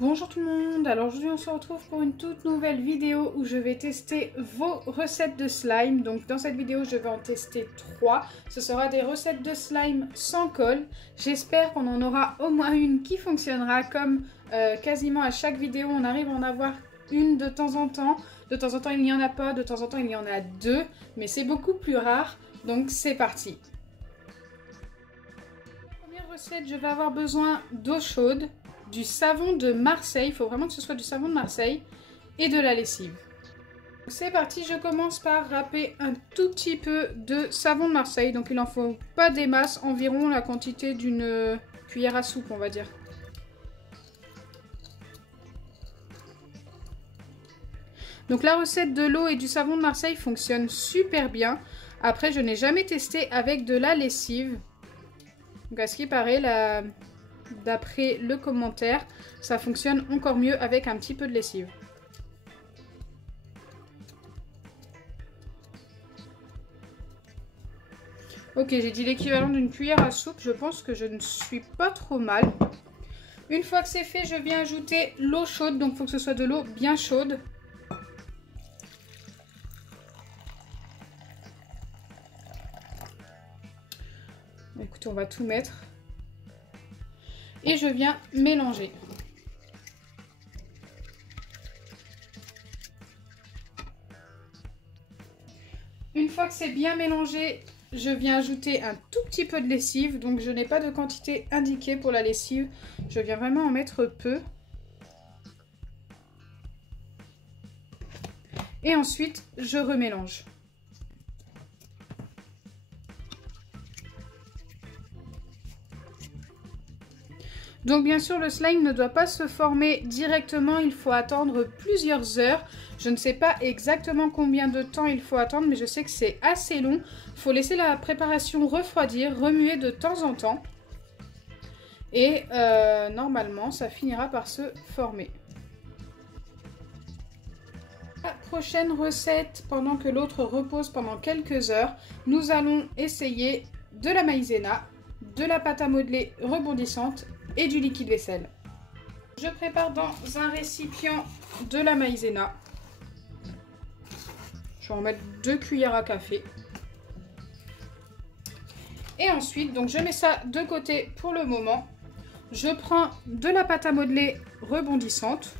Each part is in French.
Bonjour tout le monde, alors aujourd'hui on se retrouve pour une toute nouvelle vidéo où je vais tester vos recettes de slime. Donc dans cette vidéo je vais en tester 3, ce sera des recettes de slime sans colle. J'espère qu'on en aura au moins une qui fonctionnera comme quasiment à chaque vidéo on arrive à en avoir une de temps en temps. De temps en temps il n'y en a pas, de temps en temps il y en a 2, mais c'est beaucoup plus rare, donc c'est parti. Première recette, je vais avoir besoin d'eau chaude, du savon de Marseille, il faut vraiment que ce soit du savon de Marseille, et de la lessive. C'est parti, je commence par râper un tout petit peu de savon de Marseille, donc il n'en faut pas des masses, environ la quantité d'une cuillère à soupe on va dire. Donc la recette de l'eau et du savon de Marseille fonctionne super bien. Après je n'ai jamais testé avec de la lessive. Donc à ce qui paraît, d'après le commentaire, ça fonctionne encore mieux avec un petit peu de lessive. Ok, j'ai dit l'équivalent d'une cuillère à soupe, je pense que je ne suis pas trop mal. Une fois que c'est fait, je viens ajouter l'eau chaude, donc il faut que ce soit de l'eau bien chaude. Écoutez, on va tout mettre. Et je viens mélanger. Une fois que c'est bien mélangé, je viens ajouter un tout petit peu de lessive. Donc je n'ai pas de quantité indiquée pour la lessive. Je viens vraiment en mettre peu. Et ensuite, je remélange. Donc bien sûr le slime ne doit pas se former directement, il faut attendre plusieurs heures. Je ne sais pas exactement combien de temps il faut attendre, mais je sais que c'est assez long. Il faut laisser la préparation refroidir, remuer de temps en temps. Et normalement ça finira par se former. La prochaine recette, pendant que l'autre repose pendant quelques heures, nous allons essayer de la maïzena, de la pâte à modeler rebondissante et du liquide vaisselle. Je prépare dans un récipient de la maïzena. Je vais en mettre 2 cuillères à café. Et ensuite, donc je mets ça de côté pour le moment. Je prends de la pâte à modeler rebondissante.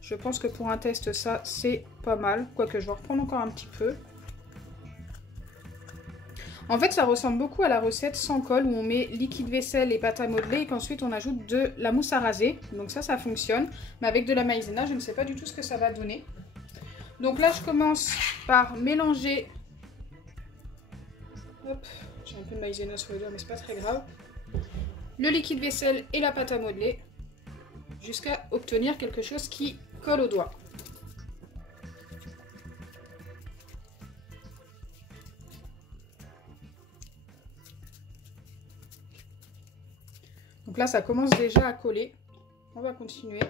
Je pense que pour un test, ça c'est pas mal. Quoique je vais reprendre encore un petit peu. En fait, ça ressemble beaucoup à la recette sans colle où on met liquide vaisselle et pâte à modeler et qu'ensuite on ajoute de la mousse à raser. Donc ça fonctionne. Mais avec de la maïzena, je ne sais pas du tout ce que ça va donner. Donc là, je commence par mélanger. Hop, j'ai un peu de maïzena sur les doigts, mais c'est pas très grave. Le liquide vaisselle et la pâte à modeler jusqu'à obtenir quelque chose qui colle aux doigts. Donc là, ça commence déjà à coller. On va continuer.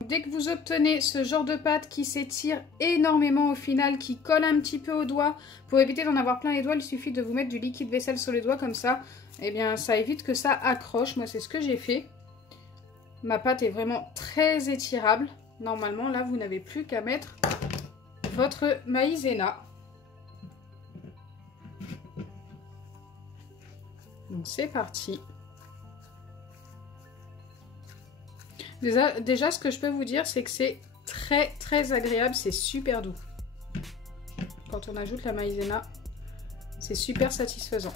Dès que vous obtenez ce genre de pâte qui s'étire énormément au final, qui colle un petit peu aux doigts, pour éviter d'en avoir plein les doigts, il suffit de vous mettre du liquide vaisselle sur les doigts comme ça. Eh bien, ça évite que ça accroche. Moi, c'est ce que j'ai fait. Ma pâte est vraiment très étirable. Normalement, là, vous n'avez plus qu'à mettre votre maïzena. Donc, c'est parti. Déjà, ce que je peux vous dire, c'est que c'est très très agréable, c'est super doux. Quand on ajoute la maïzena, c'est super satisfaisant.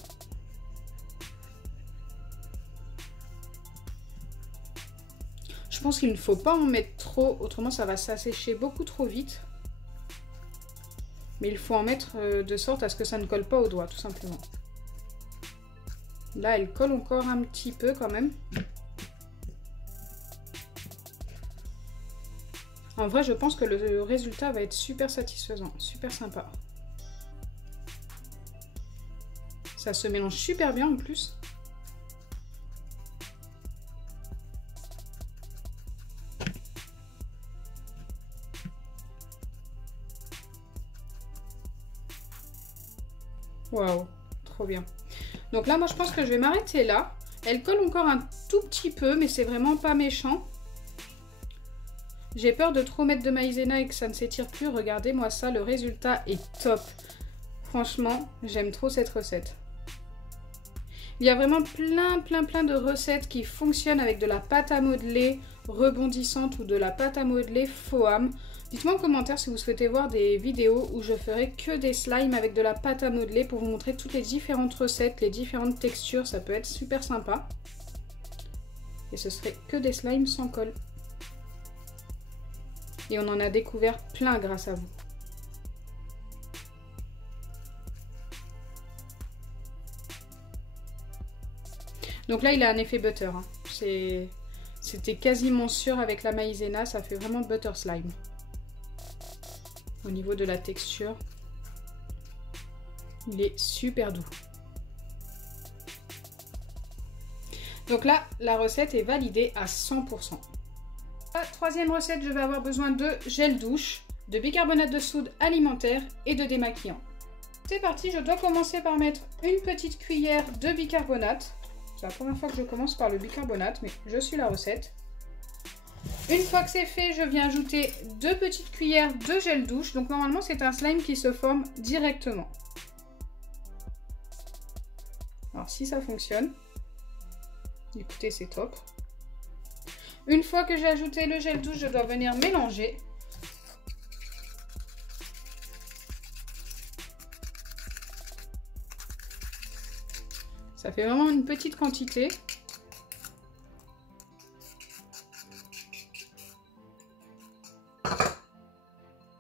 Je pense qu'il ne faut pas en mettre trop, autrement ça va s'assécher beaucoup trop vite. Mais il faut en mettre de sorte à ce que ça ne colle pas aux doigts, tout simplement. Là, elle colle encore un petit peu quand même. En vrai, je pense que le résultat va être super satisfaisant, super sympa. Ça se mélange super bien en plus. Waouh, trop bien. Donc là, moi, je pense que je vais m'arrêter là. Elle colle encore un tout petit peu, mais c'est vraiment pas méchant. J'ai peur de trop mettre de maïzena et que ça ne s'étire plus. Regardez-moi ça, le résultat est top. Franchement, j'aime trop cette recette. Il y a vraiment plein de recettes qui fonctionnent avec de la pâte à modeler rebondissante ou de la pâte à modeler Foam. Dites-moi en commentaire si vous souhaitez voir des vidéos où je ferai que des slimes avec de la pâte à modeler pour vous montrer toutes les différentes recettes, les différentes textures. Ça peut être super sympa. Et ce serait que des slimes sans colle. Et on en a découvert plein grâce à vous. Donc là, il a un effet butter. Hein. C'était quasiment sûr avec la maïzena. Ça fait vraiment butter slime. Au niveau de la texture, il est super doux. Donc là, la recette est validée à 100%. La troisième recette, je vais avoir besoin de gel douche, de bicarbonate de soude alimentaire et de démaquillant. C'est parti, je dois commencer par mettre une petite cuillère de bicarbonate. C'est la première fois que je commence par le bicarbonate, mais je suis la recette. Une fois que c'est fait, je viens ajouter 2 petites cuillères de gel douche. Donc normalement, c'est un slime qui se forme directement. Alors si ça fonctionne, écoutez, c'est top. Une fois que j'ai ajouté le gel douche, je dois venir mélanger. Ça fait vraiment une petite quantité.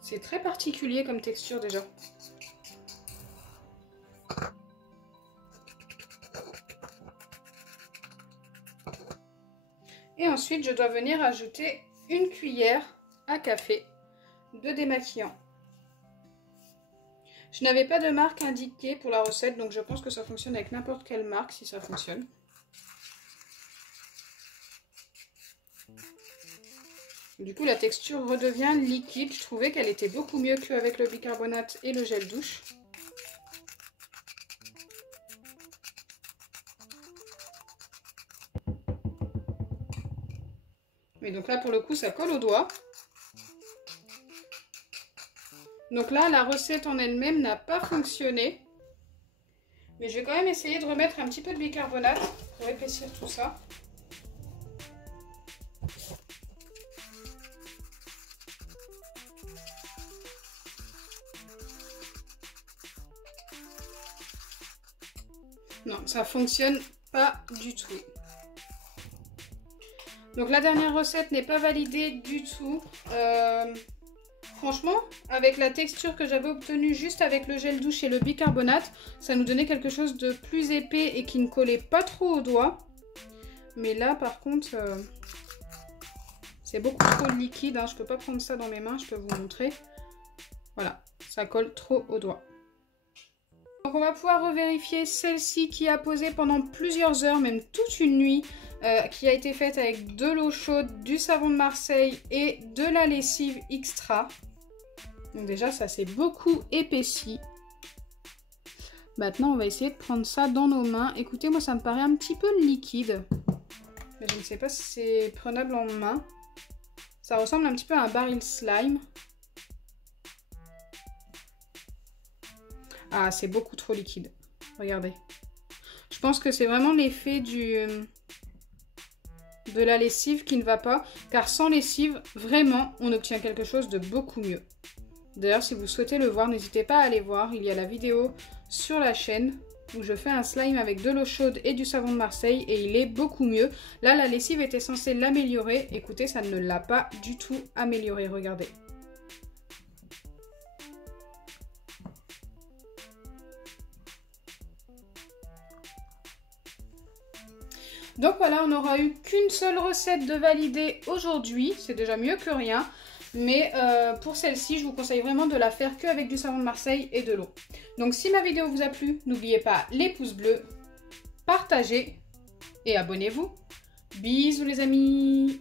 C'est très particulier comme texture déjà. Et ensuite, je dois venir ajouter une cuillère à café de démaquillant. Je n'avais pas de marque indiquée pour la recette, donc je pense que ça fonctionne avec n'importe quelle marque si ça fonctionne. Du coup, la texture redevient liquide. Je trouvais qu'elle était beaucoup mieux qu'avec le bicarbonate et le gel douche. Mais donc là, pour le coup, ça colle au doigt. Donc là, la recette en elle-même n'a pas fonctionné. Mais je vais quand même essayer de remettre un petit peu de bicarbonate pour épaissir tout ça. Non, ça fonctionne pas du tout. Donc la dernière recette n'est pas validée du tout. Franchement, avec la texture que j'avais obtenue juste avec le gel douche et le bicarbonate, ça nous donnait quelque chose de plus épais et qui ne collait pas trop au doigt. Mais là, par contre, c'est beaucoup trop liquide. Hein. Je ne peux pas prendre ça dans mes mains, je peux vous montrer. Voilà, ça colle trop au doigt. Donc on va pouvoir revérifier celle-ci qui a posé pendant plusieurs heures, même toute une nuit, qui a été faite avec de l'eau chaude, du savon de Marseille et de la lessive extra. Donc déjà ça s'est beaucoup épaissi. Maintenant on va essayer de prendre ça dans nos mains. Écoutez, moi ça me paraît un petit peu liquide. Mais je ne sais pas si c'est prenable en main. Ça ressemble un petit peu à un baril slime. Ah, c'est beaucoup trop liquide. Regardez. Je pense que c'est vraiment l'effet de la lessive qui ne va pas. Car sans lessive, vraiment, on obtient quelque chose de beaucoup mieux. D'ailleurs, si vous souhaitez le voir, n'hésitez pas à aller voir. Il y a la vidéo sur la chaîne où je fais un slime avec de l'eau chaude et du savon de Marseille. Et il est beaucoup mieux. Là, la lessive était censée l'améliorer. Écoutez, ça ne l'a pas du tout amélioré. Regardez. Donc voilà, on n'aura eu qu'une seule recette de validée aujourd'hui, c'est déjà mieux que rien. Mais pour celle-ci, je vous conseille vraiment de la faire qu'avec du savon de Marseille et de l'eau. Donc si ma vidéo vous a plu, n'oubliez pas les pouces bleus, partagez et abonnez-vous. Bisous les amis!